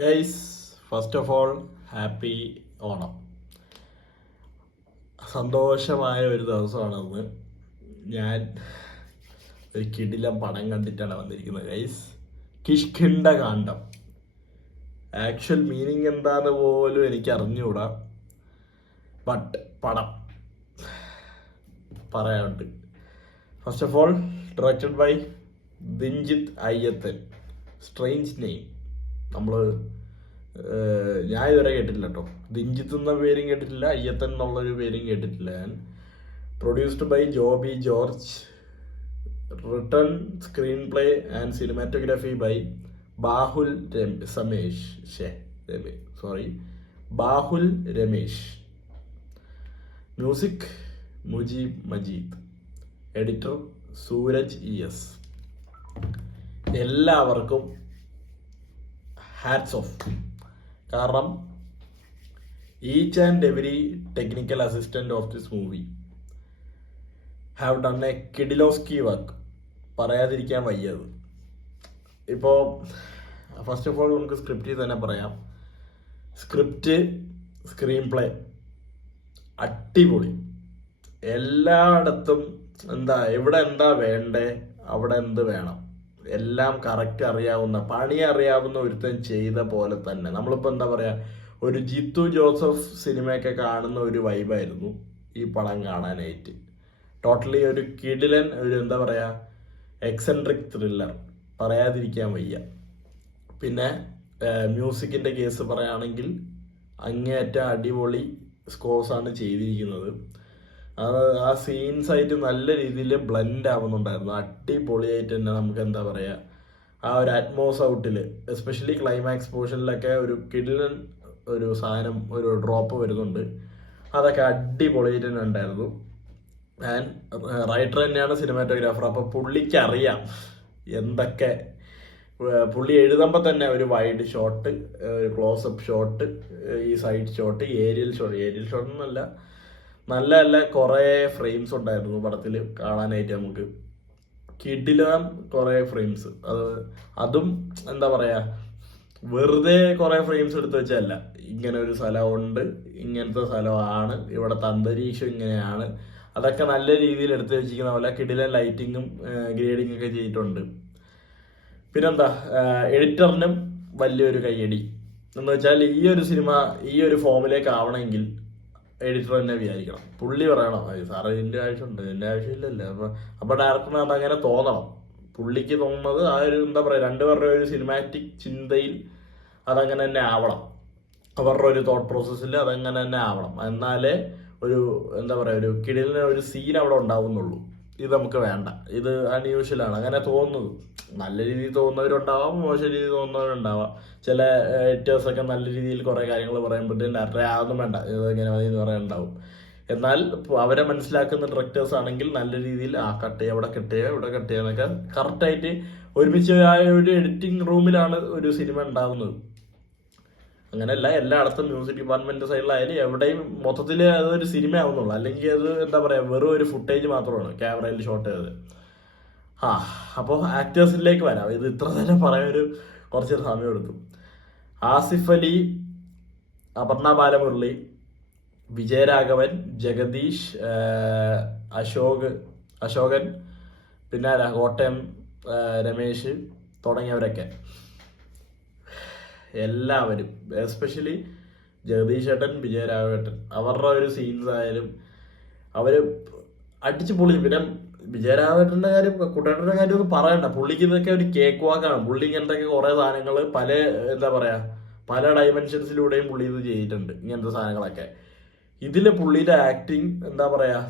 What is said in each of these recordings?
Guys, first of all happy Onam. സന്തോഷമായ ഒരു ദിവസമാണെന്ന്. ഞാൻ ഒരു കിടിലം പടം കണ്ടിട്ടാണ് വന്നിരിക്കുന്നത് guys. Kishkindha Kaandam. Actual meaning എന്താന്ന് പോലും എനിക്ക് അറിഞ്ഞുകൂടാ, ബട്ട് പടം പറയാനുണ്ട്. First of all directed by Dinjith Ayyathan. Strange name. ഞാൻ ഇതുവരെ കേട്ടിട്ടില്ല കേട്ടോ. ദിൻജിത്ത് എന്ന പേരും കേട്ടിട്ടില്ല, അയ്യത്തൻ എന്നുള്ളൊരു പേരും കേട്ടിട്ടില്ല ഞാൻ. Produced by Joby George. Written, screenplay and cinematography by Bahul Ramesh. Music Mujeeb Majeed. Editor Sooraj ES. എല്ലാവർക്കും ഹാറ്റ്സ് ഓഫ്. കാരണം each and every technical assistant of this movie have done a കിഡിലോസ്കി വർക്ക്. പറയാതിരിക്കാൻ വയ്യത്. ഇപ്പോൾ ഫസ്റ്റ് ഓഫ് ഓൾ നമുക്ക് സ്ക്രിപ്റ്റിൽ തന്നെ പറയാം. സ്ക്രിപ്റ്റ്, സ്ക്രീൻ പ്ലേ അടിപൊളി. എല്ലായിടത്തും എവിടെ എന്താ വേണ്ടേ അവിടെ എന്ത് വേണം എല്ലാം കറക്റ്റ് അറിയാവുന്ന, പണി അറിയാവുന്ന ഒരുത്തൻ ചെയ്ത പോലെ തന്നെ. നമ്മളിപ്പോൾ എന്താ പറയുക, ഒരു ജിത്തു ജോസഫ് സിനിമയൊക്കെ കാണുന്ന ഒരു വൈബായിരുന്നു ഈ പടം കാണാനായിട്ട്. ടോട്ടലി ഒരു കിടിലൻ, ഒരു എന്താ പറയുക, എക്സെൻട്രിക് ത്രില്ലർ. പറയാതിരിക്കാൻ വയ്യ. പിന്നെ മ്യൂസിക്കിൻ്റെ കേസ് പറയുകയാണെങ്കിൽ അങ്ങേയറ്റം അടിപൊളി സ്കോഴ്സാണ് ചെയ്തിരിക്കുന്നത്. ആ സീൻസ് ആയിട്ട് നല്ല രീതിയിൽ ബ്ലെൻഡ് ആവുന്നുണ്ടായിരുന്നു. അടിപൊളിയായിട്ട് തന്നെ നമുക്ക് എന്താ പറയുക, ആ ഒരു അറ്റ്മോസ് ഔട്ടിൽ, എസ്പെഷ്യലി ക്ലൈമാക്സ് പോർഷനിലൊക്കെ ഒരു കിടിലൻ ഒരു സാധനം, ഒരു ഡ്രോപ്പ് വരുന്നുണ്ട്. അതൊക്കെ അടിപൊളിയായിട്ട് തന്നെ ഉണ്ടായിരുന്നു. ആൻഡ് റൈറ്റർ തന്നെയാണ് സിനിമാറ്റോഗ്രാഫർ. അപ്പോൾ പുള്ളിക്ക് അറിയാം എന്തൊക്കെ. പുള്ളി എഴുതുമ്പോൾ തന്നെ ഒരു വൈഡ് ഷോട്ട്, ഒരു ക്ലോസപ്പ് ഷോട്ട്, ഈ സൈഡ് ഷോട്ട്, ഏരിയൽ ഷോട്ട് എന്നല്ല, നല്ല നല്ല കുറേ ഫ്രെയിംസ് ഉണ്ടായിരുന്നു പടത്തിൽ കാണാനായിട്ട്. നമുക്ക് കിടിലം കുറേ ഫ്രെയിംസ്. അതും എന്താ പറയുക, വെറുതെ കുറേ ഫ്രെയിംസ് എടുത്ത് വെച്ചല്ല. ഇങ്ങനെ ഒരു സ്ഥലമുണ്ട്, ഇങ്ങനത്തെ സ്ഥലമാണ്, ഇവിടുത്തെ അന്തരീക്ഷം ഇങ്ങനെയാണ്, അതൊക്കെ നല്ല രീതിയിൽ എടുത്ത് വെച്ചിരിക്കുന്ന പോലെ കിടിലൻ ലൈറ്റിങ്ങും ഗ്രേഡിങ് ഒക്കെ ചെയ്തിട്ടുണ്ട്. പിന്നെന്താ, എഡിറ്ററിനും വലിയൊരു കയ്യടി. എന്ന് വെച്ചാൽ ഈ ഒരു സിനിമ ഈ ഒരു ഫോമിലേക്ക് ആവണമെങ്കിൽ എഡിറ്റർ തന്നെ വിചാരിക്കണം. പുള്ളി പറയണം, സാറേ ഇതിൻ്റെ ആവശ്യമുണ്ട്, ഇതിൻ്റെ ആവശ്യമില്ലല്ലോ. അപ്പോൾ ഡയറക്ടറിന് അതങ്ങനെ തോന്നണം. പുള്ളിക്ക് തോന്നുന്നത് ആ ഒരു എന്താ പറയുക, രണ്ടുപേരുടെ ഒരു സിനിമാറ്റിക് ചിന്തയിൽ അതങ്ങനെ തന്നെ ആവണം. അവരുടെ ഒരു തോട്ട് പ്രോസസ്സിൽ അതങ്ങനെ തന്നെ ആവണം. എന്നാലേ ഒരു എന്താ പറയുക, ഒരു കിടിലിന് ഒരു സീൻ അവിടെ ഉണ്ടാവുന്നുള്ളൂ. ഇത് നമുക്ക് വേണ്ട, ഇത് അൺയൂഷ്വലാണ്, അങ്ങനെ തോന്നുന്നത്. നല്ല രീതിയിൽ തോന്നുന്നവരുണ്ടാവാം, മോശം രീതിയിൽ തോന്നുന്നവരുണ്ടാവാം. ചില എഡിറ്റേഴ്സൊക്കെ നല്ല രീതിയിൽ കുറേ കാര്യങ്ങൾ പറയുമ്പോഴത്തേക്കും അതൊന്നും വേണ്ട, ഇതെങ്ങനെ മതി എന്ന് പറയാനുണ്ടാവും. എന്നാൽ അവരെ മനസ്സിലാക്കുന്ന ഡയറക്ടേഴ്സ് ആണെങ്കിൽ നല്ല രീതിയിൽ കട്ട് ചെയ്യുക, ഇവിടെ കട്ട് ചെയ്യുക, ഇവിടെ കട്ട് ചെയ്യുക എന്നൊക്കെ കറക്റ്റായിട്ട് ഒരുമിച്ച് ആ ഒരു എഡിറ്റിംഗ് റൂമിലാണ് ഒരു സിനിമ ഉണ്ടാവുന്നത്. അങ്ങനെയല്ല, എല്ലായിടത്തും മ്യൂസിക് ഡിപ്പാർട്ട്മെന്റ് സൈഡിലായാലും എവിടെയും മൊത്തത്തിൽ അതൊരു സിനിമ ആവുന്നുള്ളൂ. അല്ലെങ്കിൽ അത് എന്താ പറയുക, വെറും ഒരു ഫുട്ടേജ് മാത്രമാണ് ക്യാമറയിൽ ഷോട്ട് ചെയ്തത്. അപ്പോൾ ആക്ടേഴ്സിലേക്ക് വരാം. ഇത് ഇത്ര തന്നെ പറയാൻ കുറച്ച് സമയം എടുത്തു. ആസിഫ് അലി, അപർണ ബാലമുരളി, വിജയരാഘവൻ, ജഗദീഷ്, അശോകൻ, പിന്നെ കോട്ടയം രമേശ് തുടങ്ങിയവരൊക്കെ എല്ലാവരും, എസ്പെഷ്യലി ജഗദീഷ് ഏട്ടൻ, വിജയരാഘവേട്ടൻ, അവരുടെ ഒരു സീൻസ് ആയാലും അവര് അടിച്ചു പൊളി. പിന്നെ വിജയരാഘവേട്ടൻ്റെ കാര്യം, കുട്ടേട്ടൻ്റെ കാര്യം ഒന്നും പറയണ്ട. പുള്ളിക്ക് ഇതൊക്കെ ഒരു കേക്ക് വാക്കാണ്. പുള്ളി ഇങ്ങനത്തെ കുറേ സാധനങ്ങൾ പല എന്താ പറയുക, പല ഡൈമെൻഷൻസിലൂടെയും പുള്ളി ഇത് ചെയ്തിട്ടുണ്ട്. ഇങ്ങനത്തെ സാധനങ്ങളൊക്കെ ഇതിൽ പുള്ളിയുടെ ആക്ടിങ് എന്താ പറയുക,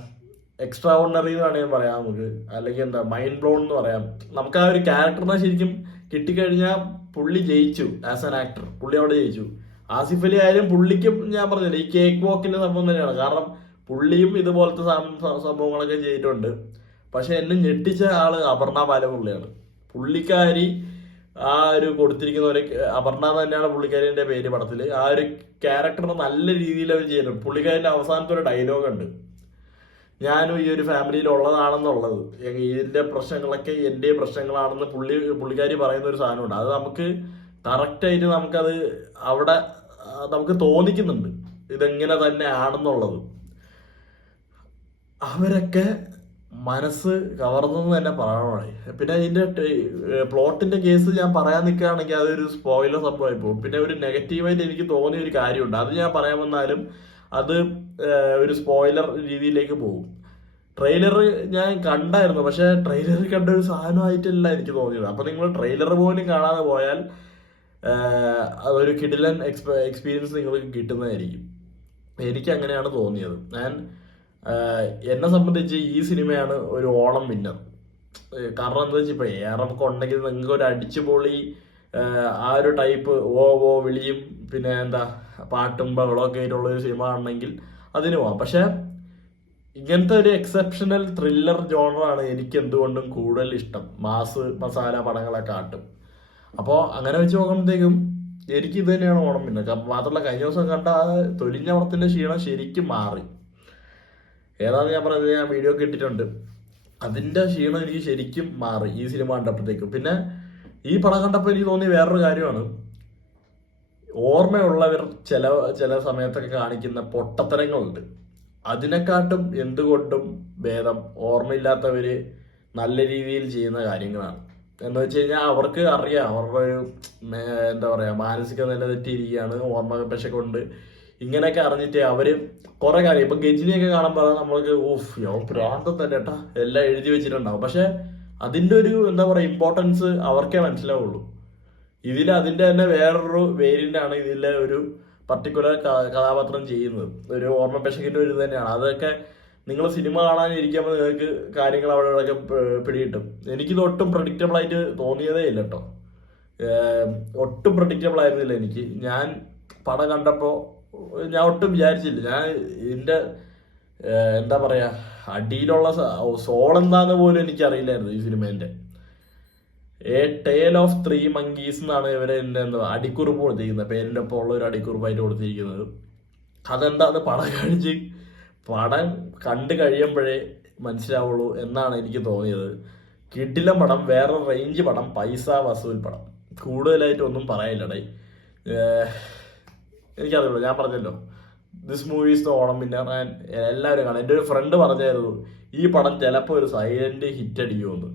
എക്സ്ട്രാ ഓർഡിനറി എന്ന് വേണമെങ്കിൽ പറയാം നമുക്ക്. അല്ലെങ്കിൽ എന്താ, മൈൻഡ് ബ്ലോൺ എന്ന് പറയാം. നമുക്ക് ആ ഒരു ക്യാരക്ടറിനെ ശരിക്കും കിട്ടിക്കഴിഞ്ഞാൽ പുള്ളി ജയിച്ചു. ആസ് ആൻ ആക്ടർ പുള്ളി അവിടെ ജയിച്ചു. ആസിഫ് അലി ആയാലും പുള്ളിക്കും ഞാൻ പറഞ്ഞില്ല, ഈ കേക്ക് വാക്കിന്റെ സംഭവം തന്നെയാണ്. കാരണം പുള്ളിയും ഇതുപോലത്തെ സംഭവങ്ങളൊക്കെ ചെയ്തിട്ടുണ്ട്. പക്ഷെ എന്നെ ഞെട്ടിച്ച ആള് അപർണ ബാലമുരളിയാണ്. പുള്ളിക്കാരി ആ ഒരു കൊടുത്തിരിക്കുന്ന ഒരു അപർണ തന്നെയാണ് പുള്ളിക്കാരിന്റെ പേര് പടത്തില്. ആ ഒരു ക്യാരക്ടറിന് നല്ല രീതിയിൽ അവർ ചെയ്യുന്നുണ്ട്. പുള്ളിക്കാരിന്റെ അവസാനത്തെ ഒരു ഡയലോഗ് ഉണ്ട്, ഞാനും ഈ ഒരു ഫാമിലിയിൽ ഉള്ളതാണെന്നുള്ളത്, ഇതിന്റെ പ്രശ്നങ്ങളൊക്കെ എൻ്റെ പ്രശ്നങ്ങളാണെന്ന് പുള്ളിക്കാരി പറയുന്ന ഒരു സാധനമുണ്ട്. അത് നമുക്ക് കറക്റ്റായിട്ട് നമുക്കത് അവിടെ നമുക്ക് തോന്നിക്കുന്നുണ്ട് ഇതെങ്ങനെ തന്നെ ആണെന്നുള്ളത്. അവരൊക്കെ മനസ്സ് കവർന്നെന്ന് തന്നെ പറയണേ. പിന്നെ ഇതിന്റെ പ്ലോട്ടിന്റെ കേസ് ഞാൻ പറയാൻ നിൽക്കുകയാണെങ്കിൽ അതൊരു സ്പോയിലർ സംഭവമായി പോകും. പിന്നെ ഒരു നെഗറ്റീവായിട്ട് എനിക്ക് തോന്നിയ ഒരു കാര്യമുണ്ട്, അത് ഞാൻ പറയാൻ വന്നാലും അത് ഒരു സ്പോയിലർ രീതിയിലേക്ക് പോകും. ട്രെയിലർ ഞാൻ കണ്ടായിരുന്നു, പക്ഷെ ട്രെയിലർ കണ്ട ഒരു സാധനമായിട്ടല്ല എനിക്ക് തോന്നിയത്. അപ്പൊ നിങ്ങൾ ട്രെയിലർ പോലും കാണാതെ പോയാൽ ഒരു കിടിലൻ എക്സ്പീരിയൻസ് നിങ്ങൾക്ക് കിട്ടുന്നതായിരിക്കും. എനിക്ക് അങ്ങനെയാണ് തോന്നിയത്. ഞാൻ എന്നെ സംബന്ധിച്ച് ഈ സിനിമയാണ് ഒരു ഓണം വിന്നർ. കാരണം എന്താ വെച്ചാൽ ഇപ്പൊ ഏറൊക്കെ ഉണ്ടെങ്കിൽ നിങ്ങൾക്ക് ഒരു അടിച്ചുപൊളി ആ ഒരു ടൈപ്പ് ഓ വിളിയും പിന്നെ എന്താ പാട്ടും ബഹളമൊക്കെ ആയിട്ടുള്ള ഒരു സിനിമ ആണെങ്കിൽ അതിന് പോവാം. പക്ഷെ ഇങ്ങനത്തെ ഒരു എക്സെപ്ഷണൽ ത്രില്ലർ ജോണറാണ് എനിക്ക് എന്തുകൊണ്ടും കൂടുതൽ ഇഷ്ടം മാസ് മസാല പടങ്ങളെ കാട്ടും. അപ്പോൾ അങ്ങനെ വെച്ച് നോക്കുമ്പോഴത്തേക്കും എനിക്ക് ഇത് തന്നെയാണ് ഓണം പിന്നെ. മാത്രമല്ല കഴിഞ്ഞ ദിവസം കണ്ട ആ തൊലിഞ്ഞ പടത്തിന്റെ ക്ഷീണം ശരിക്കും മാറി. ഏതാണെന്ന് ഞാൻ പറഞ്ഞത്, ഞാൻ വീഡിയോ ഒക്കെ ഇട്ടിട്ടുണ്ട്. അതിന്റെ ക്ഷീണം എനിക്ക് ശരിക്കും മാറി ഈ സിനിമ കണ്ടപ്പോഴത്തേക്കും. പിന്നെ ഈ പടം കണ്ടപ്പോൾ എനിക്ക് തോന്നിയ വേറൊരു കാര്യമാണ്, ഓർമ്മയുള്ളവർ ചില സമയത്തൊക്കെ കാണിക്കുന്ന പൊട്ടത്തരങ്ങളുണ്ട്. അതിനെക്കാട്ടും എന്തുകൊണ്ടും ഭേദം ഓർമ്മയില്ലാത്തവര് നല്ല രീതിയിൽ ചെയ്യുന്ന കാര്യങ്ങളാണ്. എന്ന് വെച്ച് കഴിഞ്ഞാൽ അവർക്ക് അറിയാം അവരുടെ ഒരു എന്താ പറയാ മാനസിക നില തെറ്റിയിരിക്കുകയാണ്, ഓർമ്മ പശ കൊണ്ട് ഇങ്ങനെയൊക്കെ അറിഞ്ഞിട്ട് അവര് കുറെ കാര്യം ഇപ്പൊ ഗജിനിയൊക്കെ കാണുമ്പോൾ നമ്മൾക്ക് പ്രാന്തം തന്നെ കേട്ടാ എല്ലാം എഴുതി വെച്ചിട്ടുണ്ടാവും. പക്ഷെ അതിന്റെ ഒരു എന്താ പറയാ ഇമ്പോർട്ടൻസ് അവർക്കേ മനസ്സിലാവുള്ളൂ. ഇതിൽ അതിന്റെ തന്നെ വേറൊരു വേരിയന്റ് ആണ് ഇതിലെ ഒരു പർട്ടിക്കുലർ കഥാപാത്രം ചെയ്യുന്നത്. ഒരു ഓർമ്മ പെശകിന്റെ ഒരു തന്നെയാണ്. അതൊക്കെ നിങ്ങൾ സിനിമ കാണാനിരിക്കുമ്പോൾ നിങ്ങൾക്ക് കാര്യങ്ങൾ അവിടെ പിടികിട്ടും. എനിക്കിത് ഒട്ടും പ്രഡിക്റ്റബിൾ ആയിട്ട് തോന്നിയതേ ഇല്ല കേട്ടോ. ഒട്ടും പ്രഡിക്റ്റബിൾ ആയിരുന്നില്ല എനിക്ക്. ഞാൻ പടം കണ്ടപ്പോൾ ഞാൻ ഒട്ടും വിചാരിച്ചില്ല. ഞാൻ ഇതിന്റെ എന്താ പറയാ അടിയിലുള്ള സോൾ എന്താന്ന് പോലും എനിക്ക് അറിയില്ലായിരുന്നു ഈ സിനിമേന്റെ. എ ടെയിൽ ഓഫ് 3 monkeys എന്നാണ് ഇവരെ എന്താ അടിക്കുറിപ്പ് കൊടുത്തിരിക്കുന്നത്, പേരിന്റെ ഒപ്പം ഉള്ള ഒരു അടിക്കുറിപ്പായിട്ട് കൊടുത്തിരിക്കുന്നത്. അതെന്താന്ന് പടം കണ്ടു കഴിയുമ്പോഴേ മനസ്സിലാവുള്ളൂ എന്നാണ് എനിക്ക് തോന്നിയത്. കിടിലം പടം, വേറെ റേഞ്ച് പടം, പൈസ വസൂൽ പടം. കൂടുതലായിട്ട് ഒന്നും പറയാനില്ലടേ. എനിക്കറിയുള്ളൂ, ഞാൻ പറഞ്ഞല്ലോ this movies the Onam winner. എല്ലാവരും കാണാം. എൻ്റെ ഒരു ഫ്രണ്ട് പറഞ്ഞായിരുന്നു ഈ പടം ചിലപ്പോൾ ഒരു സൈലന്റ് ഹിറ്റ് അടിക്കുമെന്ന്.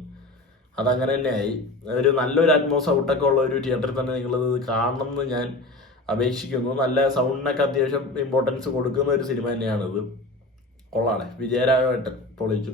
അതങ്ങനെ തന്നെയായി. ഒരു നല്ലൊരു അറ്റ്മോസ് ഔട്ടൊക്കെ ഉള്ള ഒരു തിയേറ്ററിൽ തന്നെ നിങ്ങളിത് കാണണം എന്ന് ഞാൻ അപേക്ഷിക്കുന്നു. നല്ല സൗണ്ടിനൊക്കെ അത്യാവശ്യം ഇമ്പോർട്ടൻസ് കൊടുക്കുന്ന ഒരു സിനിമ തന്നെയാണിത്. കൊള്ളാണ്. വിജയരാഘവേട്ടൻ പൊളിച്ചു.